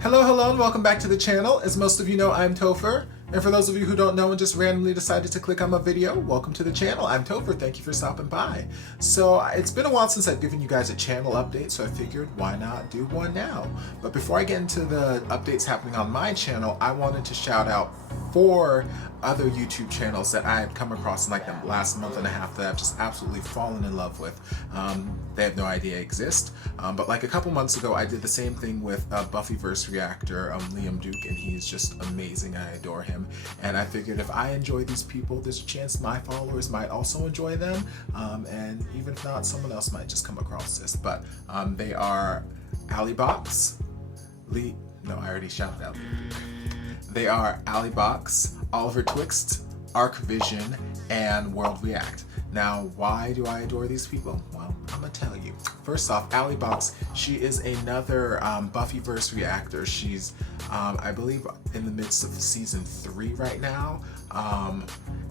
Hello, and welcome back to the channel. As most of you know, I'm Topher. And for those of you who don't know and just randomly decided to click on my video, welcome to the channel. I'm Topher. Thank you for stopping by. So it's been a while since I've given you guys a channel update, so I figured why not do one now. But before I get into the updates happening on my channel, I wanted to shout out 4 other YouTube channels that I've come across in like the last month and a half that I've just absolutely fallen in love with. They have no idea exist. But like a couple months ago, I did the same thing with Buffyverse reactor, Liam Duke, and he's just amazing. I adore him. And I figured if I enjoy these people, there's a chance my followers might also enjoy them. And even if not, someone else might just come across this. But they are Alleybox, no, I already shouted out. They are Alleybox, Oliver Twixt, ARCVision, and World React. Now, why do I adore these people? Well, I'm gonna tell you. First off, Alleybox, she is another Buffyverse reactor. She's, I believe, in the midst of season 3 right now.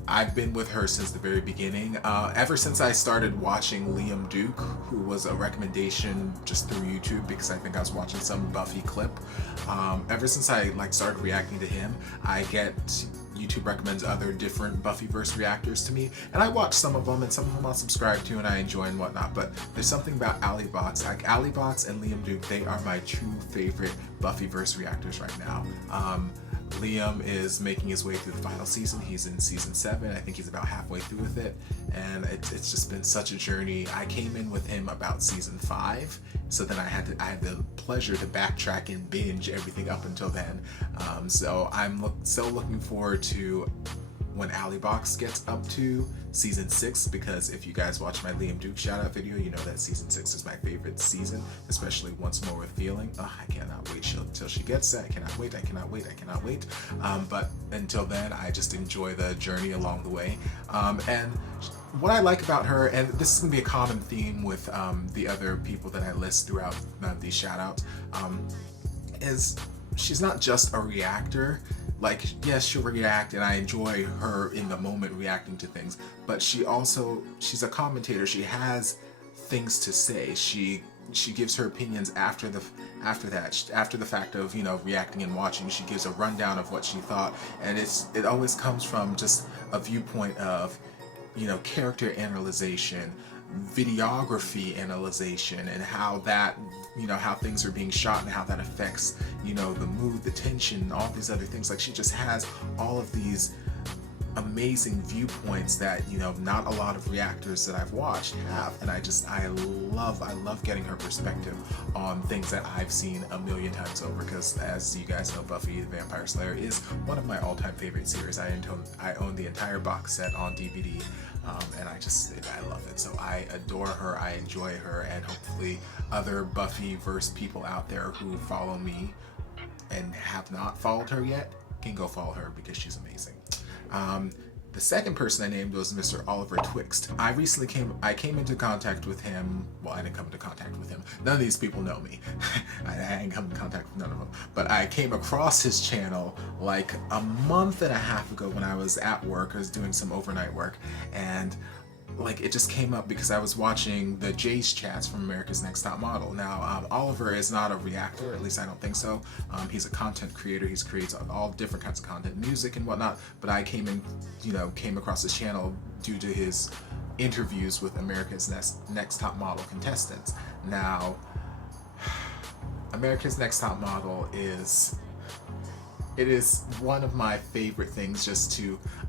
I've been with her since the very beginning. Ever since I started watching Liam Duke, who was a recommendation just through YouTube because I think I was watching some Buffy clip. Ever since I started reacting to him, I get YouTube recommends other different Buffyverse reactors to me, and I watch some of them, and some of them I'll subscribe to and I enjoy and whatnot. But there's something about Alleybox, like Alleybox and Liam Duke, they are my true favorite Buffyverse reactors right now. Liam is making his way through the final season. He's in season 7. I think he's about halfway through with it, and it's just been such a journey. I came in with him about season 5, so then I had the pleasure to backtrack and binge everything up until then. So I'm still looking forward to when Alleybox gets up to season 6, because if you guys watch my Liam Duke shoutout video, you know that season 6 is my favorite season, especially Once More with Feeling. I cannot wait till she gets there. I cannot wait. But until then, I just enjoy the journey along the way. And what I like about her, and this is going to be a common theme with the other people that I list throughout these shoutouts, is she's not just a reactor. Like, yes, she'll react, and I enjoy her in the moment reacting to things, but she's a commentator. She has things to say. She gives her opinions after the fact of, you know, reacting and watching. She gives a rundown of what she thought, and it always comes from just a viewpoint of, you know, character analyzation, videography analyzation, and how that, you know, how things are being shot and how that affects, you know, the mood, the tension, all these other things. Like, she just has all of these amazing viewpoints that, you know, not a lot of reactors that I've watched have, and I love getting her perspective on things that I've seen a million times over, because as you guys know, Buffy the Vampire Slayer is one of my all-time favorite series. I own the entire box set on DVD, and I love it. So I adore her, I enjoy her, and hopefully other Buffyverse people out there who follow me and have not followed her yet can go follow her, because she's amazing. The second person I named was Mr. Oliver Twixt. I came into contact with him. Well, I didn't come into contact with him. None of these people know me. I ain't come in contact with none of them. But I came across his channel like a month and a half ago when I was at work. I was doing some overnight work, and like, it just came up because I was watching the Jace chats from America's Next Top Model. Now, Oliver is not a reactor, at least I don't think so. He's a content creator. He creates all different kinds of content, music and whatnot. But I came across his channel due to his interviews with America's Next Top Model contestants. Now, America's Next Top Model is one of my favorite things.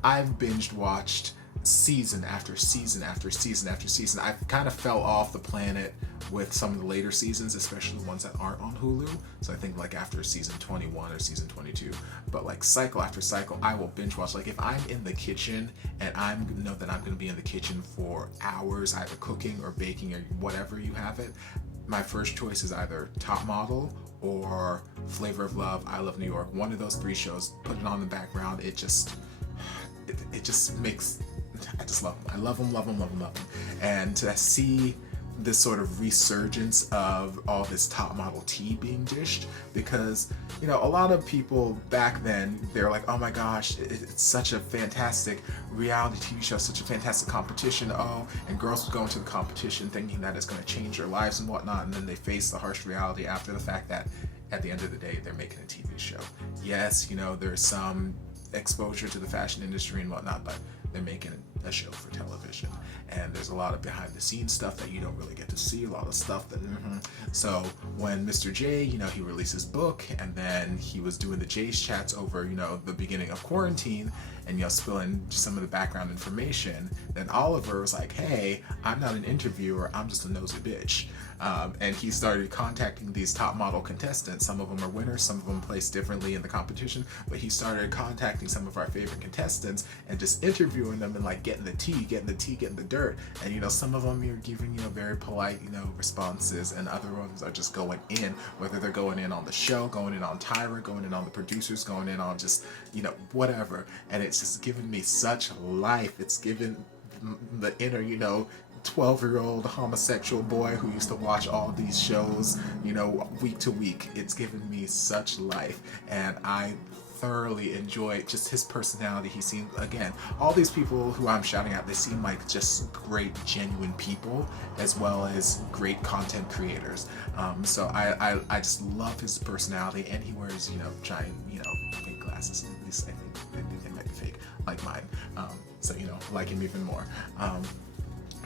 I've binge watched season after season after season after season. I kind of fell off the planet with some of the later seasons, especially the ones that aren't on Hulu. So I think like after season 21 or season 22, but like cycle after cycle, I will binge watch. Like, if I'm in the kitchen and I know that I'm going to be in the kitchen for hours, either cooking or baking or whatever you have it, my first choice is either Top Model or Flavor of Love, I Love New York. One of those 3 shows, put it on the background. It just makes, I just love them. I love them. And to see this sort of resurgence of all this Top Model tea being dished, because, you know, a lot of people back then, they're like, oh my gosh, it's such a fantastic reality TV show, such a fantastic competition, and girls would go into the competition thinking that it's going to change their lives and whatnot, and then they face the harsh reality after the fact that at the end of the day, they're making a TV show. Yes, you know, there's some exposure to the fashion industry and whatnot, but they're making a show for television, and there's a lot of behind the scenes stuff that you don't really get to see, a lot of stuff that so when Mr. J, you know, he released his book, and then he was doing the J's chats over, you know, the beginning of quarantine, and, you know, spilling some of the background information, then Oliver was like, hey, I'm not an interviewer, I'm just a nosy bitch. And he started contacting these top model contestants. Some of them are winners, some of them placed differently in the competition, but he started contacting some of our favorite contestants and just interviewing them and like getting the tea, getting the dirt. And, you know, some of them you're giving, you know, very polite, you know, responses, and other ones are just going in, whether they're going in on the show, going in on Tyra, going in on the producers, going in on just, you know, whatever. And it's just given me such life. It's given the inner, you know, 12-year-old homosexual boy who used to watch all these shows, you know, week to week. It's given me such life, and I thoroughly enjoy just his personality. He seems, again, all these people who I'm shouting out, they seem like just great, genuine people, as well as great content creators. So I just love his personality, and he wears, you know, giant, you know, fake glasses. At least I think they might be fake, like mine. So, you know, like him even more.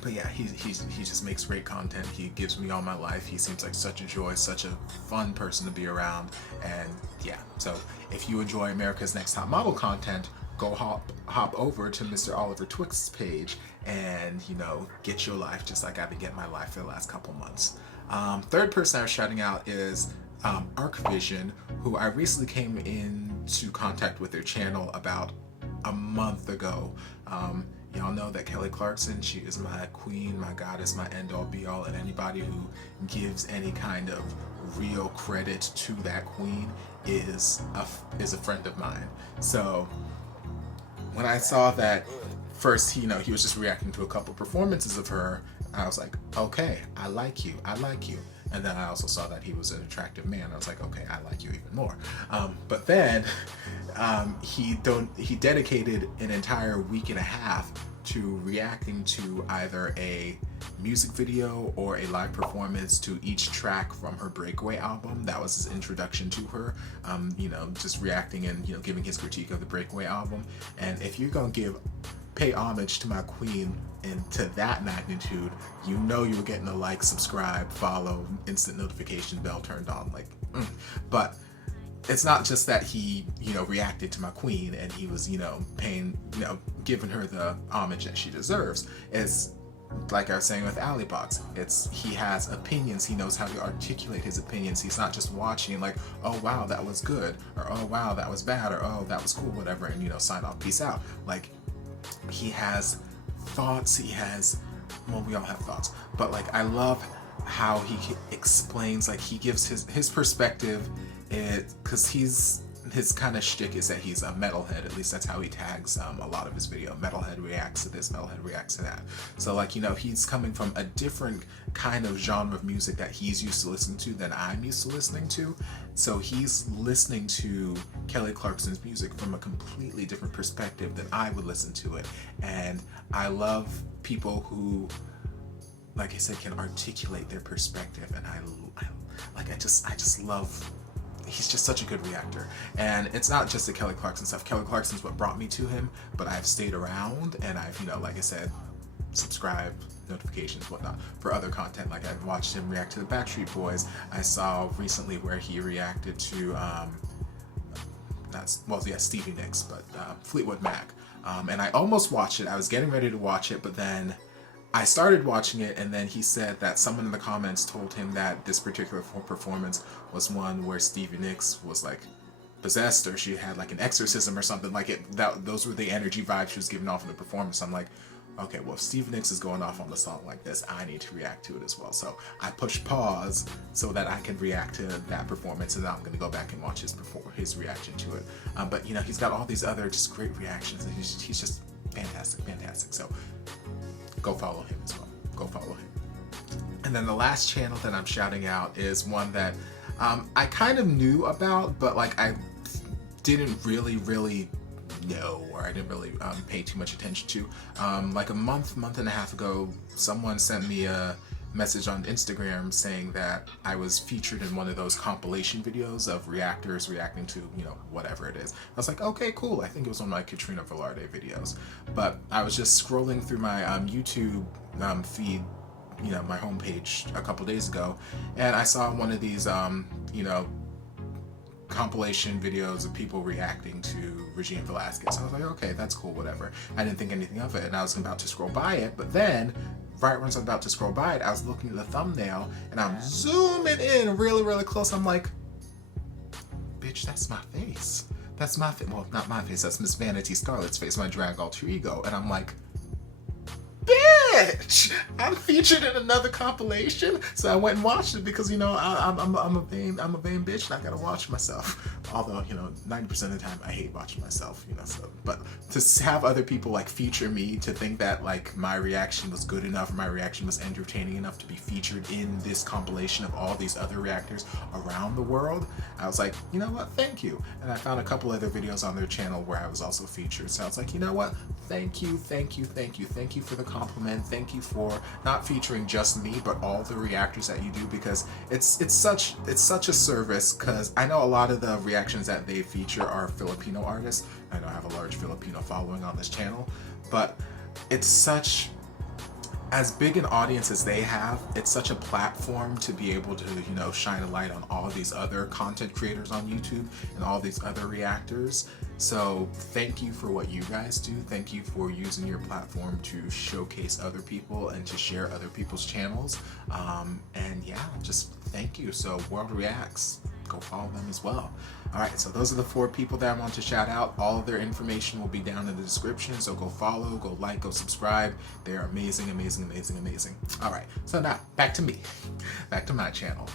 But yeah, he just makes great content. He gives me all my life. He seems like such a joy, such a fun person to be around. And yeah, so if you enjoy America's Next Top Model content, go hop over to Mr. Oliver Twixt's page and, you know, get your life just like I've been getting my life for the last couple months. Third person I was shouting out is ARCVision, who I recently came into contact with their channel about a month ago. Y'all know that Kelly Clarkson, she is my queen, my goddess, my end-all be-all, and anybody who gives any kind of real credit to that queen is a friend of mine. So when I saw that, first, you know, he was just reacting to a couple performances of her, I was like, okay, I like you. And then I also saw that he was an attractive man. I was like, okay, I like you even more. But then he dedicated an entire week and a half to reacting to either a music video or a live performance to each track from her Breakaway album. That was his introduction to her. You know, just reacting and, you know, giving his critique of the Breakaway album. And if you're gonna pay homage to my queen and to that magnitude, you know you're getting a like, subscribe, follow, instant notification bell turned on, like, But it's not just that he, you know, reacted to my queen and he was, you know, giving her the homage that she deserves. It's like I was saying with Alleybox, he has opinions, he knows how to articulate his opinions. He's not just watching like, oh wow, that was good, or oh wow, that was bad, or oh, that was cool, whatever, and, you know, sign off, peace out. Like, he has thoughts, well, we all have thoughts, but like, I love how he explains, like, he gives his perspective, because his kind of shtick is that he's a metalhead. At least that's how he tags a lot of his video. Metalhead reacts to this, metalhead reacts to that. So, like, you know, he's coming from a different kind of genre of music that he's used to listening to than I'm used to listening to. So he's listening to Kelly Clarkson's music from a completely different perspective than I would listen to it. And I love people who, like I said, can articulate their perspective. And I just love, he's just such a good reactor. And it's not just the Kelly Clarkson stuff. Kelly Clarkson's what brought me to him, but I've stayed around and I've, you know, like I said, subscribed, notifications, whatnot, for other content. Like, I've watched him react to the Backstreet Boys. I saw recently where he reacted to Stevie Nicks, but Fleetwood Mac. And I almost watched it. I was getting ready to watch it, but then I started watching it, and then he said that someone in the comments told him that this particular performance was one where Stevie Nicks was like possessed, or she had like an exorcism or something. Like, those were the energy vibes she was giving off in the performance. I'm like, okay, well, if Stevie Nicks is going off on the song like this, I need to react to it as well. So I pushed pause so that I can react to that performance, and then I'm going to go back and watch his reaction to it. But, you know, he's got all these other just great reactions, and he's just fantastic. So go follow him as well. Go follow him. And then the last channel that I'm shouting out is one that I kind of knew about, but like I didn't really know, or I didn't really pay too much attention to. Like a month and a half ago, someone sent me a message on Instagram saying that I was featured in one of those compilation videos of reactors reacting to, you know, whatever it is. I was like, okay, cool. I think it was one of my Katrina Velarde videos. But I was just scrolling through my YouTube feed, you know, my homepage a couple days ago, and I saw one of these, you know, compilation videos of people reacting to Regine Velasquez. I was like, okay, that's cool, whatever. I didn't think anything of it, and I was about to scroll by it, but then, right when I was about to scroll by it, I was looking at the thumbnail, and I'm zooming in really, really close. I'm like, bitch, that's my face. That's my face. Well, not my face, that's Miss Vanity Scarlet's face, my drag alter ego. And I'm like, bitch, I'm featured in another compilation. So I went and watched it because, you know, I'm a vain bitch, and I gotta watch myself. Although, you know, 90% of the time I hate watching myself, you know. So, but to have other people like feature me, to think that like my reaction was good enough, my reaction was entertaining enough to be featured in this compilation of all these other reactors around the world, I was like, you know what, thank you. And I found a couple other videos on their channel where I was also featured. So I was like, you know what, thank you for the compliment. Thank you for not featuring just me, but all the reactors that you do, because it's such a service. Because I know a lot of the reactions that they feature are Filipino artists. I know I have a large Filipino following on this channel, but it's such, as big an audience as they have, it's such a platform to be able to, you know, shine a light on all these other content creators on YouTube and all these other reactors. So thank you for what you guys do. Thank you for using your platform to showcase other people and to share other people's channels. And yeah, just thank you. So World Reacts, go follow them as well. All right, so those are the 4 people that I want to shout out. All of their information will be down in the description, so go follow, go like, go subscribe. They're amazing. All right, so now back to me, back to my channel.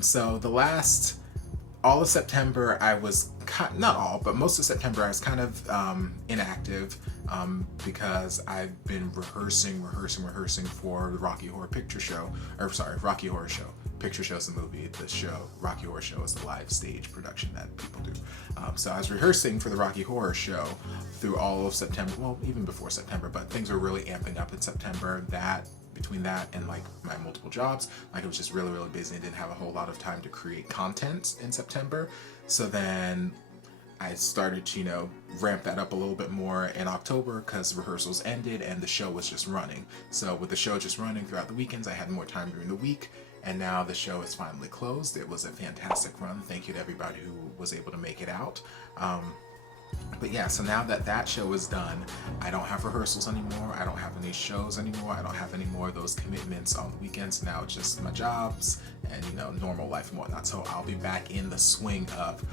So all of September I was, not all, but most of September I was kind of inactive because I've been rehearsing for the Rocky Horror Picture Show, or sorry, Rocky Horror Show. Picture Show's the movie, the show, Rocky Horror Show is the live stage production that people do. So I was rehearsing for the Rocky Horror Show through all of September, well, even before September, but things were really amping up in September. Between that and like my multiple jobs, like I was just really, really busy and didn't have a whole lot of time to create content in September. So then I started to, you know, ramp that up a little bit more in October because rehearsals ended and the show was just running. So with the show just running throughout the weekends, I had more time during the week. And now the show is finally closed. It was a fantastic run. Thank you to everybody who was able to make it out. But yeah, so now that show is done, I don't have rehearsals anymore. I don't have any shows anymore. I don't have any more of those commitments on the weekends. Now it's just my jobs and, you know, normal life and whatnot. So I'll be back in the swing of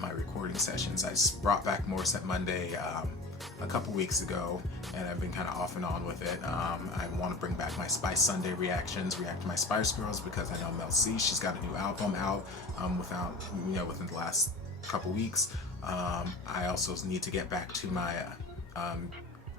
my recording sessions. I brought back Morset Monday a couple weeks ago, and I've been kind of off and on with it. I want to bring back my Spice Sunday reactions, react to my Spice Girls, because I know Mel C, she's got a new album out within the last couple weeks. I also need to get back to my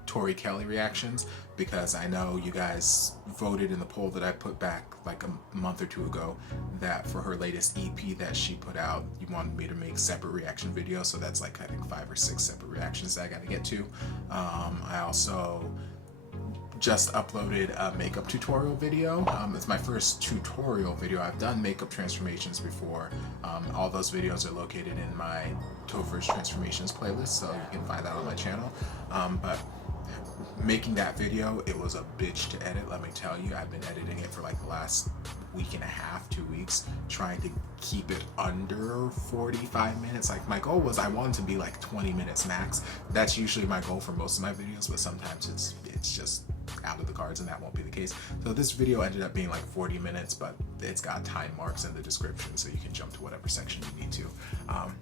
Tori Kelly reactions, because I know you guys voted in the poll that I put back like a month or 2 ago that for her latest EP that she put out, you wanted me to make separate reaction videos. So that's like I think 5 or 6 separate reactions that I got to get to. I also just uploaded a makeup tutorial video. It's my first tutorial video. I've done makeup transformations before. All those videos are located in my Topher's Transformations playlist, so you can find that on my channel. But making that video, it was a bitch to edit, let me tell you. I've been editing it for like the last week and a half, 2 weeks, trying to keep it under 45 minutes. Like my goal was I wanted to be like 20 minutes max. That's usually my goal for most of my videos, but sometimes it's just out of the cards and that won't be the case. So this video ended up being like 40 minutes, but it's got time marks in the description, so you can jump to whatever section you need to.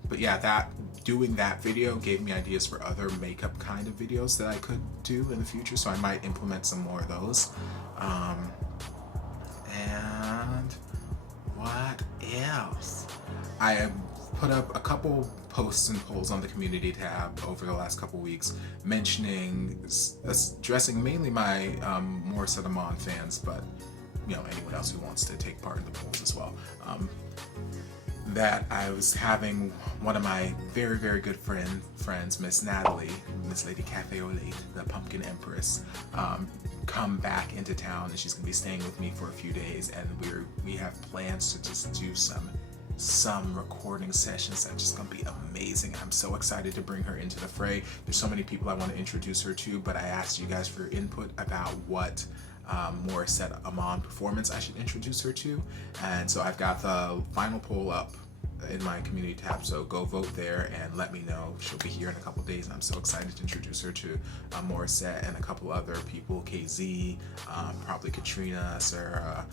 But yeah, doing that video gave me ideas for other makeup kind of videos that I could do in the future, so I might implement some more of those. And what else? I have put up a couple posts and polls on the community tab over the last couple weeks mentioning, addressing mainly my Morset Amon fans, but you know, anyone else who wants to take part in the polls as well. that I was having one of my very, very good friends, Miss Natalie, Miss Lady Cafe Olate, the Pumpkin Empress, come back into town, and she's gonna be staying with me for a few days, and we have plans to just do some recording sessions that's just gonna be amazing. I'm so excited to bring her into the fray. There's so many people I want to introduce her to, but I asked you guys for input about what Morissette Amon performance I should introduce her to, and so I've got the final poll up in my community tab, so go vote there and let me know. She'll be here in a couple days, and I'm so excited to introduce her to Morissette and a couple other people, KZ, probably Katrina, Sarah,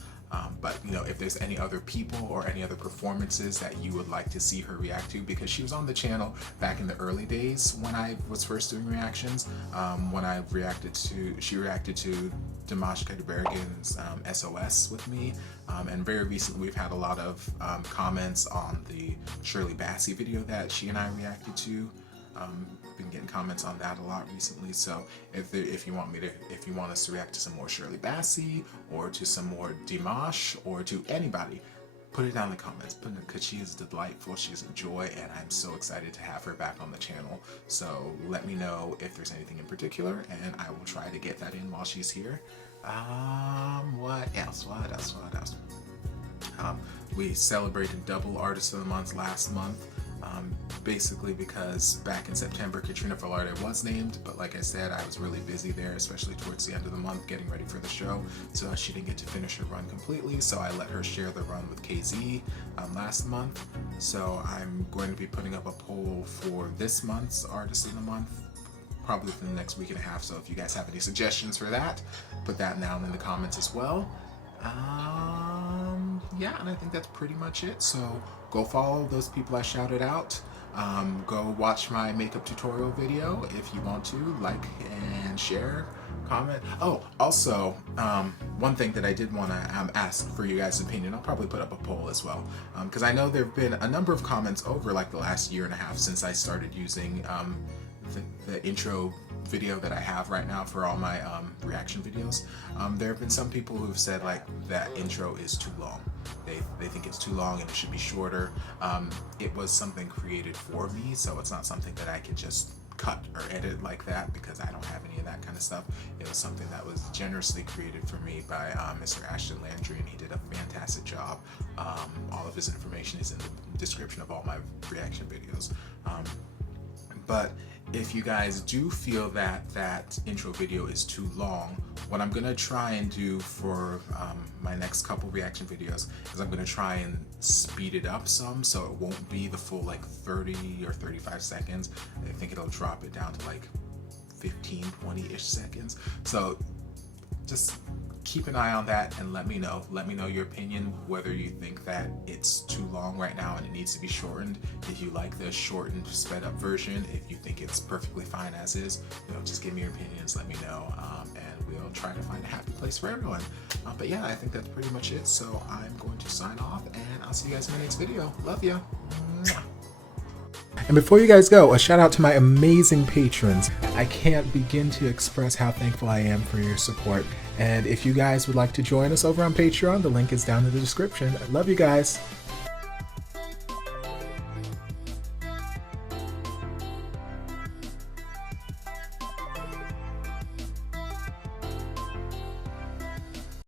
but you know, if there's any other people or any other performances that you would like to see her react to, because she was on the channel back in the early days when I was first doing reactions, when she reacted to Damashka DeBergen's SOS with me, and very recently we've had a lot of comments on the Shirley Bassey video that she and I reacted to. Been getting comments on that a lot recently, so if you want us to react to some more Shirley Bassey or to some more Dimash or to anybody, put it down in the comments, because she is delightful, she's a joy, and I'm so excited to have her back on the channel. So let me know if there's anything in particular, and I will try to get that in while she's here. What else? We celebrated double Artist of the Month last month. Basically because back in September, Katrina Velarde was named, but like I said, I was really busy there, especially towards the end of the month getting ready for the show, so she didn't get to finish her run completely, so I let her share the run with KZ last month. So I'm going to be putting up a poll for this month's Artist of the Month, probably within the next week and a half, so if you guys have any suggestions for that, put that down in the comments as well. Yeah, and I think that's pretty much it. So go follow those people I shouted out. Go watch my makeup tutorial video if you want to, like and share, comment. Oh, also, one thing that I did want to ask for you guys' opinion, I'll probably put up a poll as well, because I know there have been a number of comments over like the last year and a half since I started using the intro video that I have right now for all my reaction videos. There have been some people who've said like that intro is too long. They think it's too long and it should be shorter. It was something created for me, so it's not something that I can just cut or edit like that, because I don't have any of that kind of stuff. It was something that was generously created for me by Mr. Ashton Landry, and he did a fantastic job. All of his information is in the description of all my reaction videos. But if you guys do feel that that intro video is too long, what I'm gonna try and do for my next couple reaction videos is I'm gonna try and speed it up some, so it won't be the full like 30 or 35 seconds. I think it'll drop it down to like 15, 20-ish seconds. So just keep an eye on that and let me know your opinion, whether you think that it's too long right now and it needs to be shortened, if you like the shortened, sped up version, if you think it's perfectly fine as is. You know, just give me your opinions, let me know, and we'll try to find a happy place for everyone. But yeah, I think that's pretty much it, so I'm going to sign off, and I'll see you guys in my next video. Love ya. Mwah. And before you guys go, a shout out to my amazing patrons. I can't begin to express how thankful I am for your support. And if you guys would like to join us over on Patreon, the link is down in the description. I love you guys.